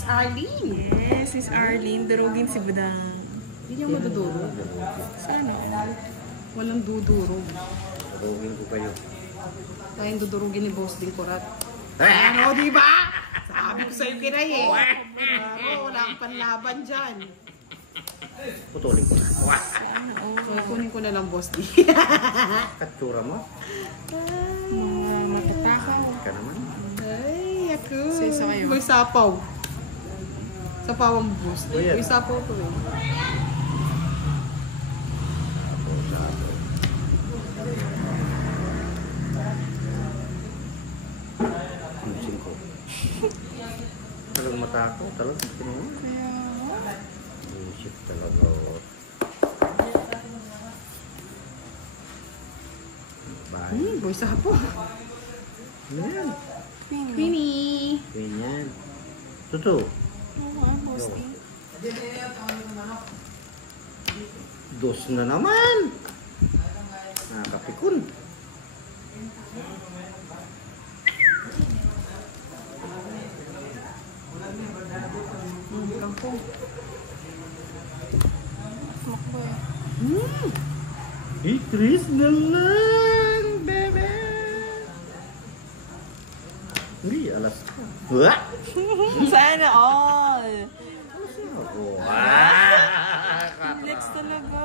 Arlene. Yes, Miss Arlene. Durugin si Budang. Hindi niya madudurog. Sana. Walang dudurog. Durugin ko kayo. Kayang dudurugin ni Boss Ding Kurat. Ano, di ba? Sabi ko sa'yo kinay eh. Wala kang panlaban dyan. Putulin ko na. So, kunin ko na lang, Boss Ding. Katsura mo? Matatakaw. Ka naman. Ay, ako. Isa kayo. May sapaw. Sapaw ang Boss Ding. Ayan. May sapaw ko eh. Talagang mata ko. Talagang kinuha. Isip talaga. Bye. Boy, sapaw. Ano yan? Queenie. Ganyan. Totoo. Bosti. Dos na naman. Nakakapikon. Kangkong. Makbo eh. Ikris na lang, bebe. Hindi, alas ka. Wah! Sana all. Flex Flex talaga.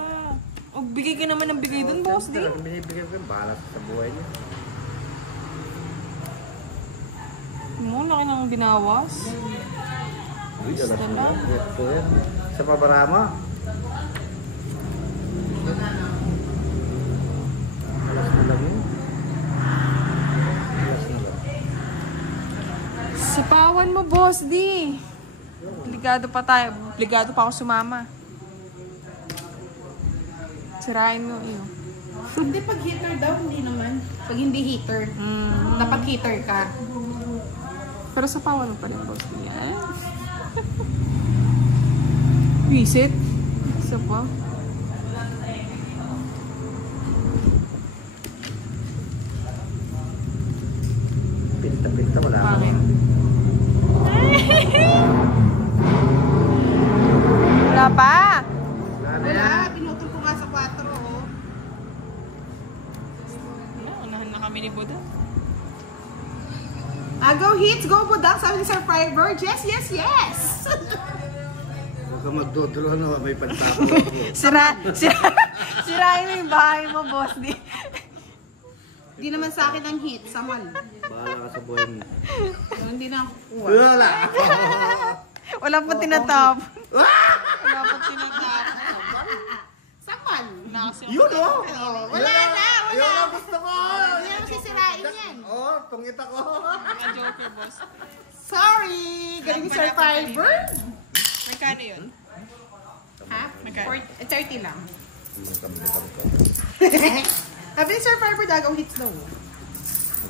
O, bigay ka naman ng bigay dun, Boss Ding. Binibigyan ko yung balas sa buhay niya. Mo, laki nang binawas. Uy, alas Basta na lang. lang. Ito yan. Sa pabarama. Alas na lang yun. Alas na lang. Sipawan mo, Boss D. Obligado pa tayo. Obligado pa ako sumama. Sirain mo iyo. Hindi, pag hitter daw, hindi naman. Pag hindi hitter, dapat hitter ka. Pero sapawan mo pa rin, Boss D. Yan. Visit. Isa pa. Pinta-pinta, wala ka. Bakit? Wala pa. Wala, pinutol ko nga sa 4, oh. Unahan na kami ni Buda. Go hits, go Budang, sabi ni Sir Fiber. Yes, yes, yes! Huwag ka magdudulo na may pagtapo. Sirain mo yung bahay mo, Boss D. Hindi naman sa akin ang hit, samal. Bahala ka sa buhay mo. Hindi na ako kuha. Wala! Wala pa tinatap. Wala pa tinatap. Samal. Yun oh! Wala na, wala. Yun ang gusto ko! Hindi naman sisirain yan. Oh, tungit ako. Mga joker, Boss. Sorry! Galing ni Sir Fiber. Magkano yun? Ha? Magkano? 30 lang. Magkambitan ko. Sabi ni Sir Fiber, dagaw hits daw.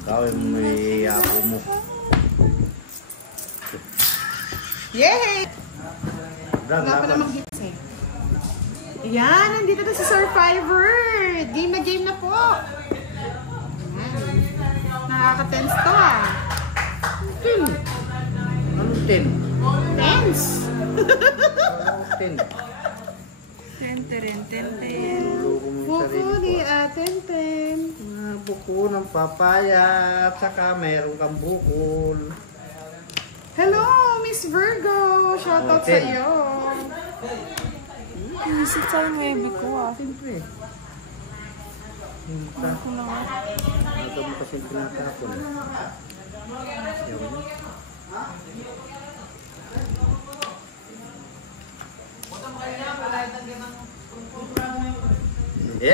Gawin mo may yapo mo. Yay! Dan, Wala pa laban. namang hits eh. Ayan, nandito na si Sir Fiber. Game na po. Ayan. Nakaka-tense to ah. Anong 10? Tense. Anong 10? Ten. Luloko mo yung Buko sarili ni ko. Atenten. Buko ng papaya at saka meron kang bukol. Hello, Miss Virgo. Shoutout sa 10. iyo. Visit sa 9 ko ah. Siyempre. Ano ko na nga. Ito mo kasi pinatapon. Yun. Hindi.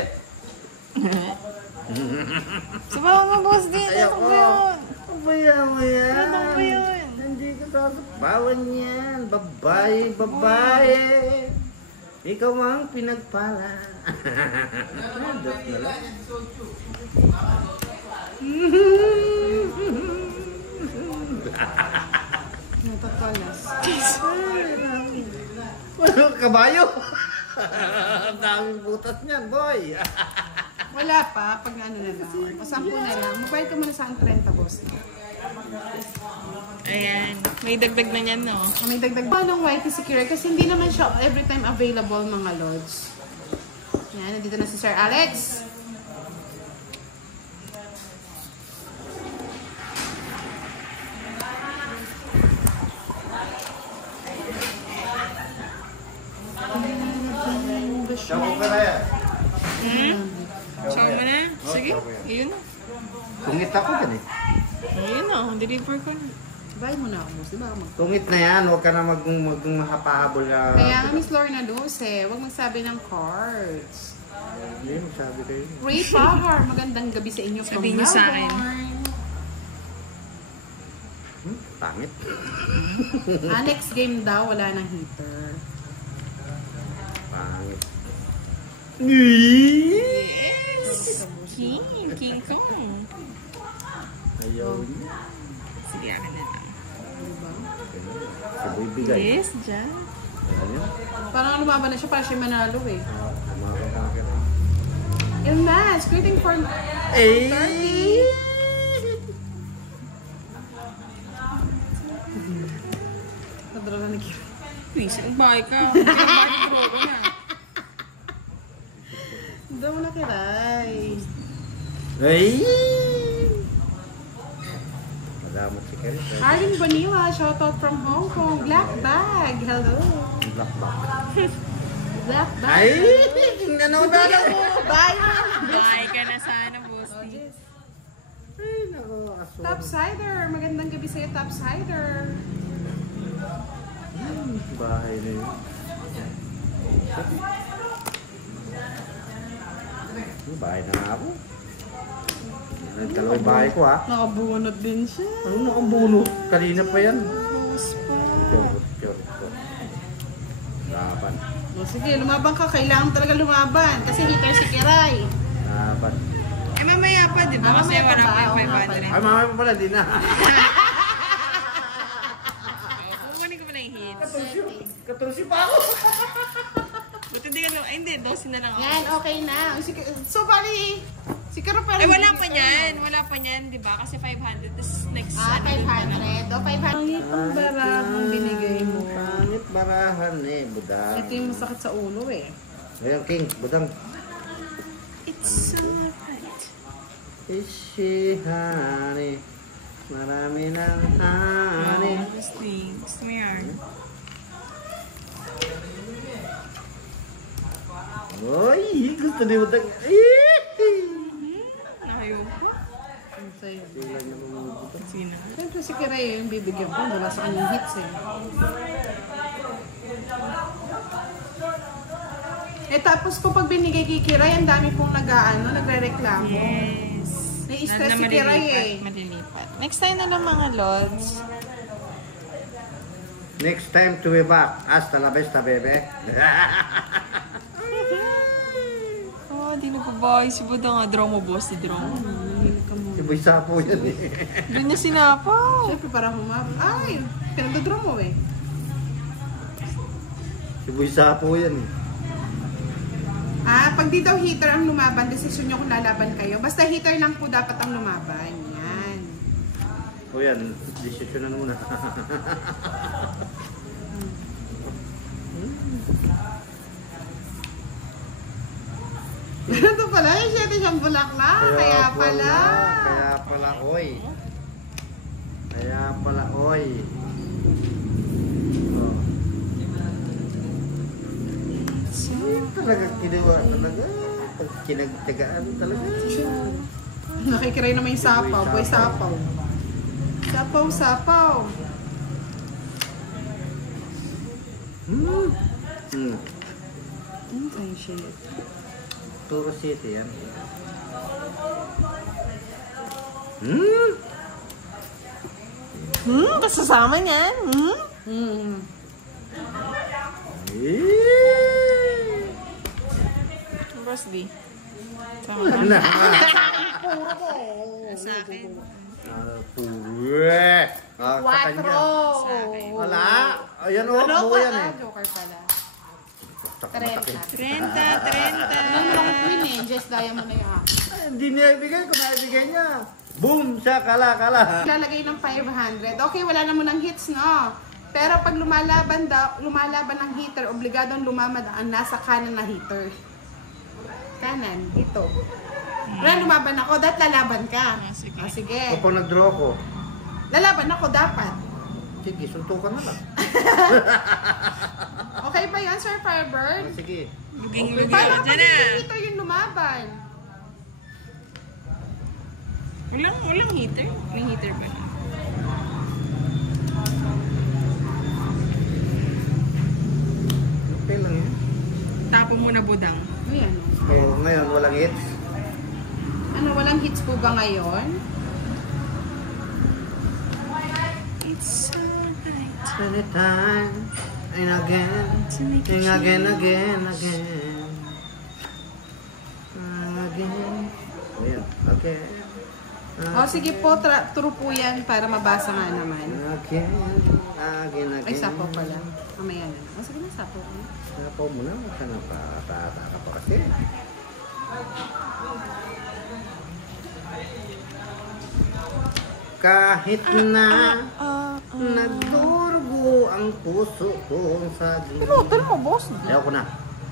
Sabaw mo, Boss D. Ayaw Ano ko. ba yun? Pabayaan mo yan. Ano ba yun? Hindi ko sasabawan yan. Babae. Ikaw ang pinagpala. Dot na lang. Natatalas. Ano, kabayo? Ang daming butas niyan, boy. Wala pa. Pag ano na lang. O 10 na lang. Magbayad ka muna sa 30, boss. Ayan. May dagdag na yan, no? May dagdag pa ng whitey si Kiray kasi hindi naman siya every time available, mga lords. Yan, nandito na si Sir Alex. Siya ko pala yan. Show mo na? Sige. Ayun na. Tungit ako dyan eh. Ayun na. Deliver ko na. Bye mo na ako, boss. Diba? Tungit na yan, huwag ka na magpahabol na. Kaya nga, Miss Lorna Dulce, huwag magsabi ng cards. Hindi, magsabi kayo. Ray Power, magandang gabi sa inyo. Sabihin niyo sa akin. Pangit. Next game daw, wala nang heater. Pangit. Yes! King Kong. Ayaw niya. Sige, akin na lang. Diba? Saboy bigay. Yes, dyan. Ayan. Parang lumaban na siya para siya manalo eh. Tumakas na akin. Ilmas, greeting for... Eh! Nadrala ni Kira. Please, ang bahay ka. Ang bahay ko na. Daw na Kiray. Ay! Magamot si Karis. Arvin Bonilla, shoutout from Hong Kong. Black bag, hello. Black bag. Black bag. Ay! Nanonood mo! Bye! Bahay ka na sana, boss. Ay, naku, aswang. Topsider, magandang gabi sa'yo, Topsider. Bahay na yun. Bahay na nga ako. Nagdalawang bahay ko ha. Nakabunot din siya. Ano nakabuno? Kanina pa yan. Boss pa. Sure. Laban. O sige, lumaban ka. Kailangan talaga lumaban. Kasi hitter si Kiray. Laban. Eh, mamaya pa, di ba? Kasi Mamaya pa ba? Oo nga 1.500. Ay, mamaya pa pala, di na. Kukunin ko pala yung hits. Katulsi pa ako. Buti di ka lang. Ay, hindi. 12 na lang ako. Yan, okay na. So, bali, si Karo pero... Eh, wala pa niyan. Wala pa niyan, di ba? Kasi 500. Tapos next, 500. O, 500. Ang ipang barahang binigay mo. Pangit barahan eh, budang. Ito yung masakit sa ulo eh. Ayan, King, budang. It's alright. Ishi, honey. Marami ng honey. Gusto mo yan? Uy, gusto ni budang. Nakayo ko. Ang sa'yo. Sige na. Siyempre si Kiray yung bibigyan ko. Wala sa kanyang hits eh. Eh tapos po pag binigay kay Kiray, ang dami pong nagre-reklamo. Yes. Nai-stress si Kiray eh. Malilipat. Next time na lang mga lods. Next time to be back. Hasta la vista, bebe. Oh, di nagbabahay si Buda nga. Draw mo, boss. Si draw mo. Si Boy Sapo yan eh. Doon niya sinapaw. Siyempre parang ay, pinagdodraw mo eh. Si Boy Sapo yan eh. Pag di daw heater ang lumaban, desisyon nyo kung lalaban kayo. Basta heater lang po dapat ang lumaban. Yan. O yan, decision na muna. Ito pala, yung siyete siyang bulaklak. Kaya pala. oy. Kaya pala, oy. Oh. Talaga kinuha talaga. Kinagtagaan talaga. Nakikiray naman yung sapaw. Boy sapaw. Sapaw. Ay, shit. Turo City yan. Kasasama niyan. Boss D. Sama ka. Na. Sa akin. Pure. Sa kanya. Wala. Ayan o, buo yan eh. Joker pala. 30. Nang win eh. Just Diamond na yung akin. Hindi niya ibigay. Kung naibigay niya. Boom! Shakalakala! Lalagay ng 500. Okay, wala na mo ng hits, no? Pero pag lumalaban ng heater, obligadong lumamad ang nasa kanan na heater. Kanan, ito. Wala, lumaban ako, dapat lalaban ka. Sige. Sige. Kapag nag-draw ko, Lalaban ako dapat. sige, suntukan na lang. Okay ba yan, Sir Firebird? Sige. Luging-lugi Paano ako kapag dyan ah. yung heater yung lumaban? Walang heater. May heater ba na? Okay lang yan. Tapo mo na budang. Ayan. So, ngayon, walang hits. Ano, walang hits po ba ngayon? It's alright. Anytime, and again, and again, again, again. Again. Ayan, again. O sige po, turo po yan para mabasa nga naman. Again, again, again. Ay, sapo pala. Mamaya na. O sige na, sapo. Sapo mo na, ka na pa kasi. Kahit na nagdurgo ang puso ko sa dilim. Pulutan mo, boss. Ayaw ko na.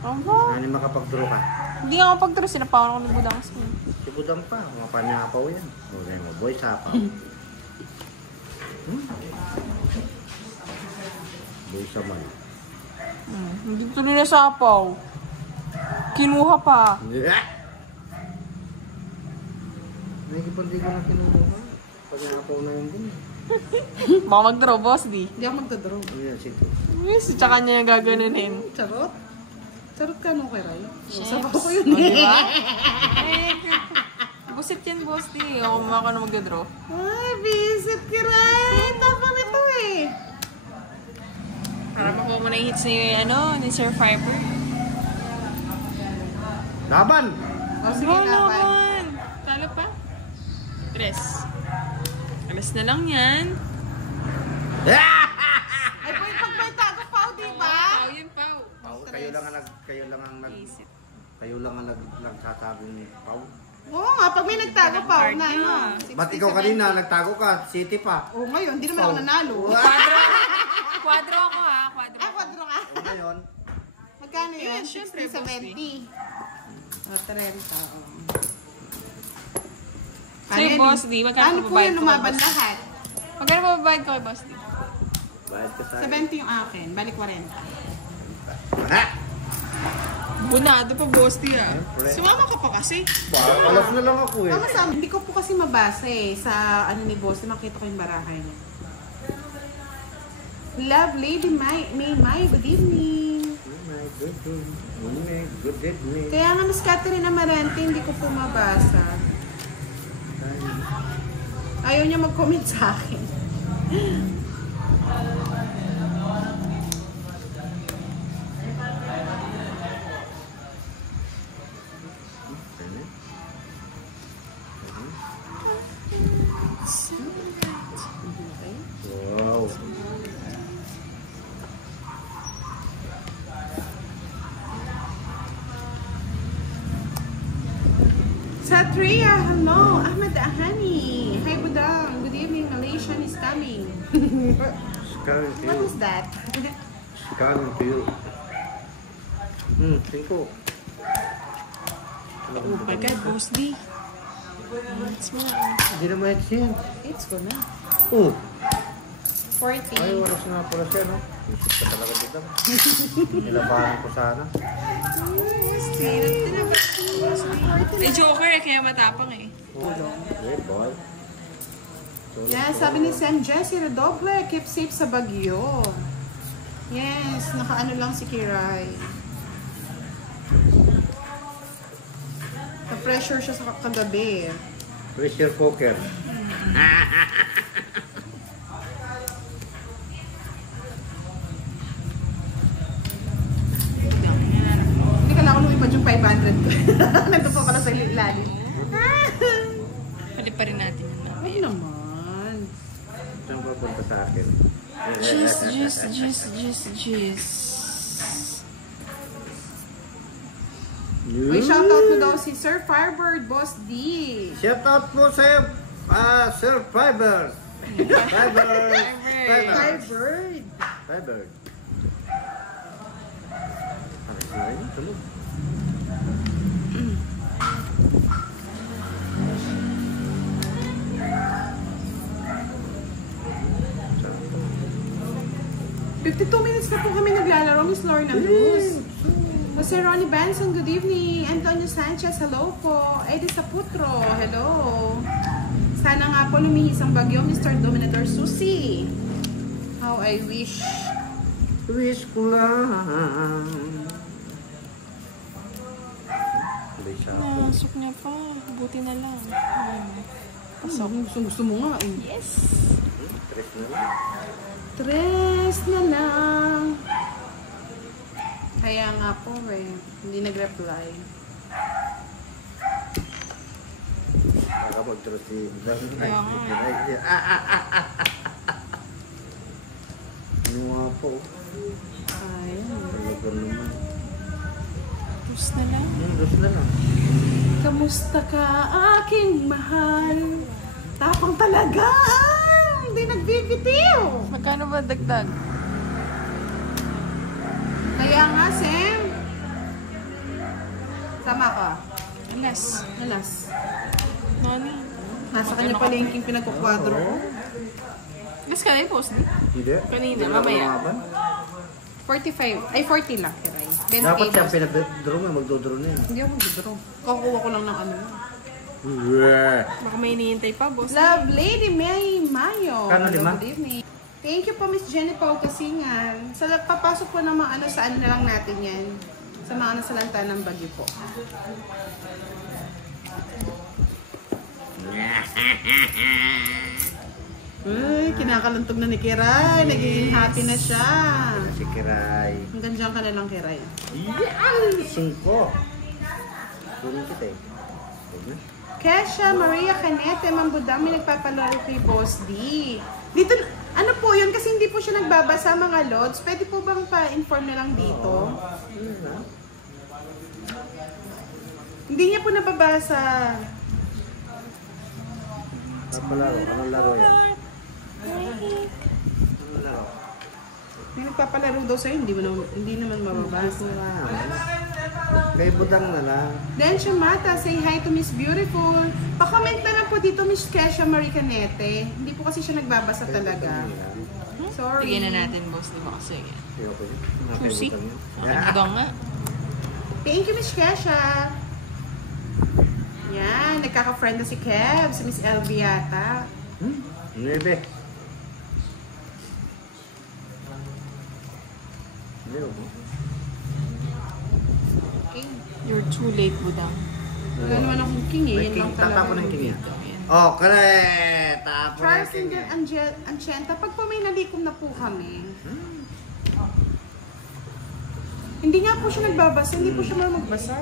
Aba. Ano makapagduro ka? Hindi nga mapagturo. Sinapawan ako ng budang kasi. Sibudang pa, mga panyapaw yan. Okay mo, boy, sapaw. Boy, saman. Hindi tuloy na sapaw. Kinuha pa. Nagipandi ko na kinuha. Panyapaw na yun din. Baka mag-draw, boss, di. Hindi ako magdodraw. Ayan, sige. Yes, tsaka niya yung gaganunin. Charot? Charot ka no, kay Ray? Sabaw ko O, yun diba? Busit yan, boss, di. Ako maka na mag-draw. Ay, visit ka Ray! Tapang ito eh. Para makuha mo na yung hits ni Sir Fiber. Laban! O sige, laban. Laban! Talo pa? Tres. Alas na lang yan. Ay, boy, pag may tago pa, di ba? Yun, Pao. Pau, kayo lang ang nagsasabi ni Pau. Oo nga, pag may nagtago pa, na ano. Ba't ikaw kanina nagtago ka? City pa. Oo, ngayon, hindi naman ako nanalo. Quadro ako ha. Quadro. Ah, kwadro ka. O ngayon, Magkano yun? Yun, syempre, 60, 70. O, 30. Oo. Sa'yo, boss, di. Magkano Ano po pababayad yung ko lumaban kay boss? lahat? Magkano pababayad ko kay boss, di? bayad ka sa akin. 70 yung akin, balik 40. Ha? Bunado pa, boss, di ah. Siyempre. Sumama ka pa kasi. Alas na lang ako eh. Tama sa hindi ko po kasi mabasa eh sa ano ni boss, makita ko yung barahay niya. Love Lady May, good evening. Oh my goodness. Oh my goodness. Kaya nga Miss Catherine Amarante, hindi ko po mabasa. Ayaw niya mag-comment sa akin. Wow. Satria, hello. Ahmed Ahani. Hi, Budang. Good evening. Malaysian is coming. Scarring to What you. was that? Scarring to you. Tingko. Oh my God, boss, di. It's mo. Hindi na mahit siya. It's ko na. Oh, 40. ay oras na pala siya, no? Isip ka talaga dito. Nilabahan ko sana. Eh, Joker eh, kaya matapang eh. Okay, boy. Yes, sabi ni Sam Jessie Redoble, keep safe sa Bagyo. Yes, nakaano lang si Kiray. Na-pressure siya sa kagabi. Pressure poker. Hindi ka lang ako lumipad yung 500 ko. Nandun pa pala sa ilalim. Pwede pa rin natin yun Ay mamaya. naman. Saan pa punta sa akin? Jeez. Uy, shoutout mo daw si Sir Firebird, Boss D. Shout out po sa Sir Fiber. Fiber. Firebird. Fiber. Pares na rin. Tulog. Minutes na po kami naglalaro, Miss Lorna Luz. Jose Ronnie Benson, good evening. Antonio Sanchez, hello po. Eddie Saputro, hello. Sana nga po lumihis ang bagyo, Mr. Dominator Susie. How I wish. Wish ko lang. Hindi siya ako. Nasok niya pa. Buti na lang. Pasok. Gusto mo nga eh. Yes! Tres na lang. Tres na lang. Kaya nga po eh. Hindi nag-reply. Baka mag-trust si Kaya nga. Ano nga po? Ayun. Talaga naman. Tapos na lang. Dos na lang. Kamusta ka aking mahal? Tapang talaga. Hindi nagbibitiw. Magkano ba dagdag? Kaya nga, Sam. Sama ka. Alas. Alas. Nani? Nasa kanya pala yung pinagkukwadro ko. Alas ka na yung post, di? Hindi. Kanina, Hindi na mamaya. lumaban. 45. Ay, 40 lang. Kiray. Dapat siya pinag-draw nga, mag-draw na yun. Hindi ako mag-draw. Kakuha ko lang ng ano. Baka may iniintay pa, boss. Love Lady May Mayo. Kano, Hello, lima? good evening. Thank you po, Miss Jenny Pau Kasingan. Papasok po ng mga ano, sa ano na lang natin yan. Sa mga nasalanta ng bagyo po. Uy, kinakalantog na ni Kiray. Naging happy na siya. Si Kiray. Hanggang dyan ka na lang, Kiray. Yan! 5. Tulong kita eh. Huwag na. Kesha Maria Canete, Mambudami, nagpapalaro kay Boss D. Dito, ano po yun? Kasi hindi po siya nagbabasa mga lods. Pwede po bang pa-inform na lang dito? Hindi niya po nababasa. Papalaro. Anong laro yan? Anong laro? May nagpapalaro daw sa'yo, hindi naman mababasa. Kay Budang na lang. Densha Mata, say hi to Miss Beautiful. Pa-comment na lang po dito, Miss Kesha Marie Canete. Hindi po kasi siya nagbabasa talaga. Sorry. Bigyan na natin, boss. Di ba kasi? Susi? Susi? Budang nga. Thank you, Miss Kesha. Yan, nagkaka-friend na si Kev, si Miss LB yata. 9. Okay. You're too late, Budang. Wala naman akong king eh. Yan lang Tapa ko talaga. ng king yan. Oh, correct! Tapa ko ng Charles king and yan. Anchenta, pag po may nalikom na po kami, hindi nga po siya nagbabasa, hindi po siya marunong magbasa.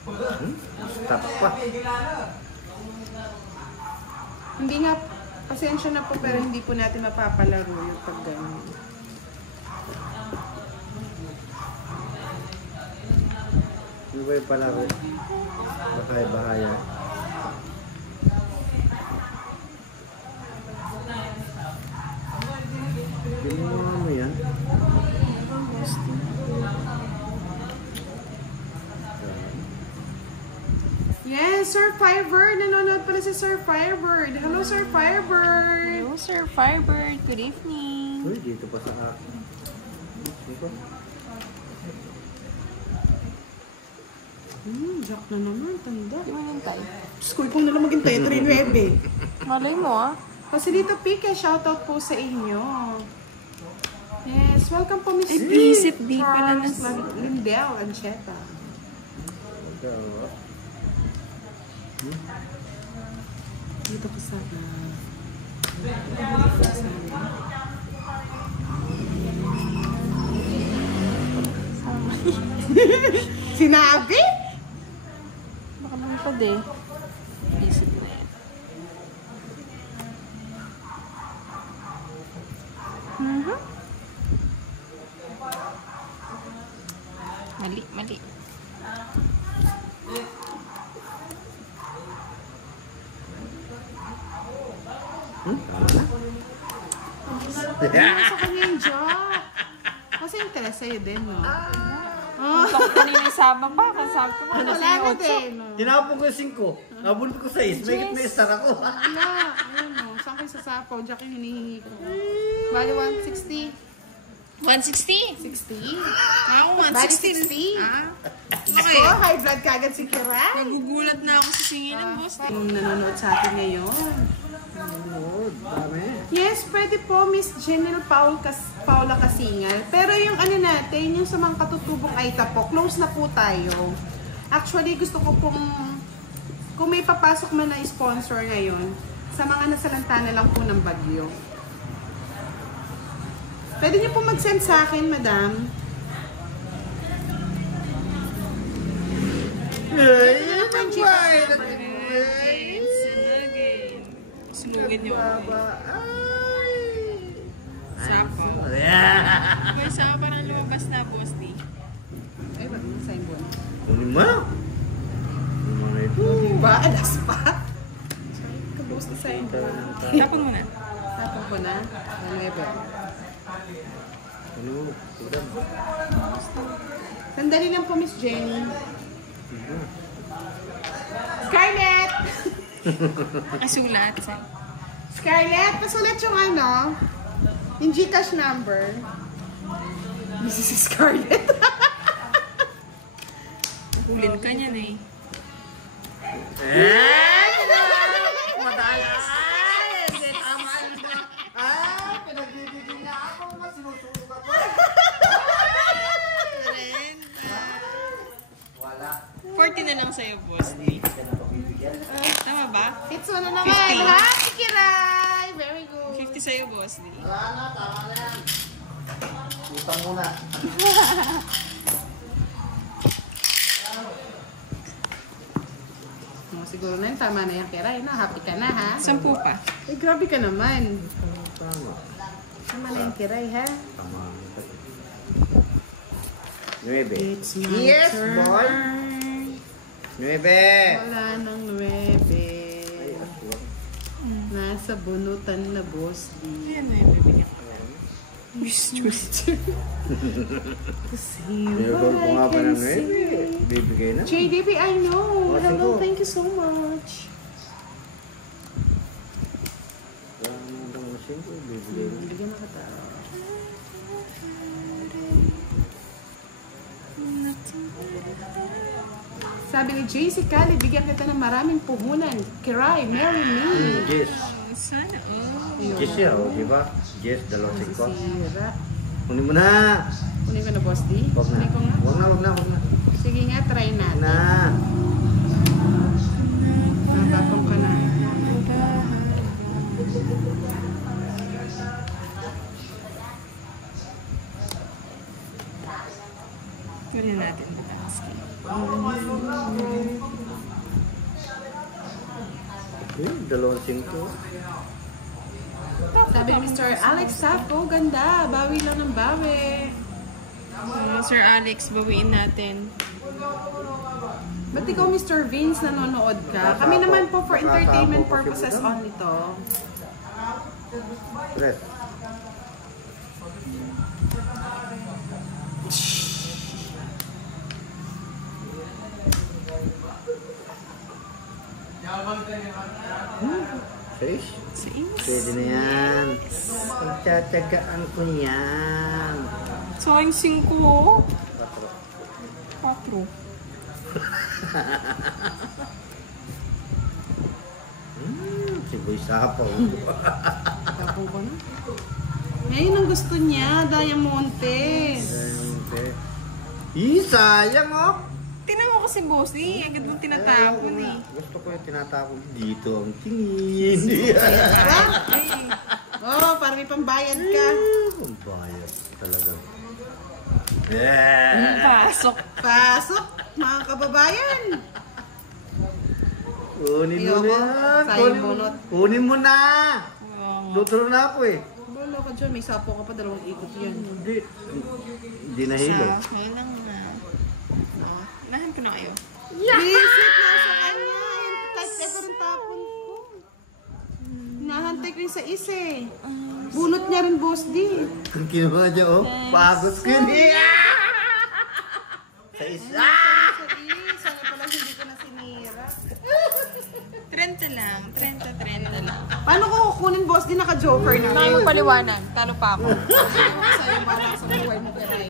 Stop pa. Hindi nga, pasensya na po pero hindi po natin mapapalaro yung pag gano'n. Ano ba yung palaro? Bakay-bahaya. Ginawa mo yan? Yes, Sir Firebird! Nanonood pala si Sir Firebird. Hello, Sir Firebird! Hello, Sir Firebird. Good evening. Uy, dito pa sa akin. Dito. Jack na naman, tanda. Di mo nintay. Diyos ko, ikaw na lang maghintay, 3-9. Malay mo, ah. Pasilito Pike, shoutout po sa inyo. Yes, welcome po Miss Ay, Lee. visit di pala na Charles Lindell Ancheta. Dito ka sana. Sinabi? Baka lumipad eh. Visit na yan. Sa kanya yung joke. Kasi interest sa'yo din, no? Bakit kanina sama pa? Kasabi ko Wala na din, no? Tinapon ko yung 5. Nabunod ko 6. May may star ako. Wala. Ayun, no? Saan kayo sasapaw? Diyan kayo hinihingi ko. Bali 160. 160? 60? Ako, Bali 160. 60? Okay. Oh, high blood kagad si Kira. Nagugulat na ako sa singilan, boss. Yung nanonood sa atin ngayon. Nanonood. Dami. Yes, pwede po, Miss Jenel Paula Kasingal. Pero yung ano natin, yung sa mga katutubong Aita po, close na po tayo. Actually, gusto ko pong, kung may papasok man na sponsor ngayon, sa mga nasalanta na lang po ng bagyo. Pwede niyo po mag-send sa akin, madam. Ay, naman, Sunugin niyo. Ay. Sapa. Yeah. May sapa parang lumabas na, boss, di. Ay, wag mo sa ibon. Kunin mo. Mga ito. Diba? Alas pa. Sorry, kabos na sa ibon. Tapon mo na. Tapos ko na. Ano Ano? Udam. Sandali lang po, Miss Jenny. Scarlett! Asulat. Scarlett, pasulat yung ano, yung Gcash number. Mrs. Scarlett. Ulin ka niyan eh. Madaya! Ay! Tama yun na. Ay! Pinagbibigyan na ako. Sinusunog ako. Wala. 40 na lang sa'yo, boss. Di. Tama ba? It's one na naman. 50. Happy Kiray! Very good. 50 sa'yo, boss. Di. Wala na. Tama na yan. Utang muna. Oh, siguro na yun. Tama na yan, Kiray. No? Happy ka na, ha? 10 pa. Eh, grabe ka naman. Tama. Tama na yan, Kiray, ha? Tama. 9. It's my Yes, turn. boy. 9. Wala nang 9. Nasa bunutan na, boss. Ayan na yung bibigyan ko. Wish, wish. To see Meron what ko I nga pa can ng see. bibigay na. JDB, I know. Oh, Hello, sige. thank you so much. Wala naman daw ng 5, bibigay na. Bigyan na kita. Sabi ni JC Cali, bigyan kita ng maraming puhunan. Kiray, marry me. Yes. Sana, oh. Yes siya, oh, di ba? Yes, 2 ko. Sira. Kunin mo na. Kunin ko na, boss D. Huwag na. Kunin ko nga. Huwag na. Sige nga, try natin. Na. Nakapong ka na. Kunin natin ba? Okay, 2 ko. Sabi ni Mr. Alex Sapo, ganda. Bawi lang ng bawi. Sir Alex, bawiin natin. Ba't ikaw, Mr. Vince, nanonood ka? Kami naman po for entertainment purposes only to. Press. Fish? Pwede na yan. Pagtsatsagaan ko yan. Sayang 5, oh. 4. Siboy sapaw. Tapong ko na. Ngayon ang gusto niya, Diamontes. Sayang oh! Tinan mo kasi, boss, eh. Agad mong tinatapon, eh. Gusto ko yung tinatapon dito ang tingin. Oh, parang ipambayad ka. Ang bayad talaga. Pasok. Pasok, mga kababayan. Kunin mo na yan. Sayang bunot. Kunin mo na. Wow. Lutro na ako eh. Bolo ka dyan, may sapo ka pa, 2 ikot yan. Hindi nahilo. Kaya lang na. Nahan ko na kayo. Visit na sa kanya. Kahit ito rin tapon ko. Nahantay ko yung sa isa eh. Bunot niya rin, boss di. Ang kinuha niya, oh. Pagos ko yun, eh. Sa isa. Sana pala hindi ko na sinira. 30 lang. 30 lang. Paano ko kukunin, boss di? Naka-joker na. Hindi mo paliwanag. Talo pa ako. Sa'yo ba lang sa buhay mo, Peray?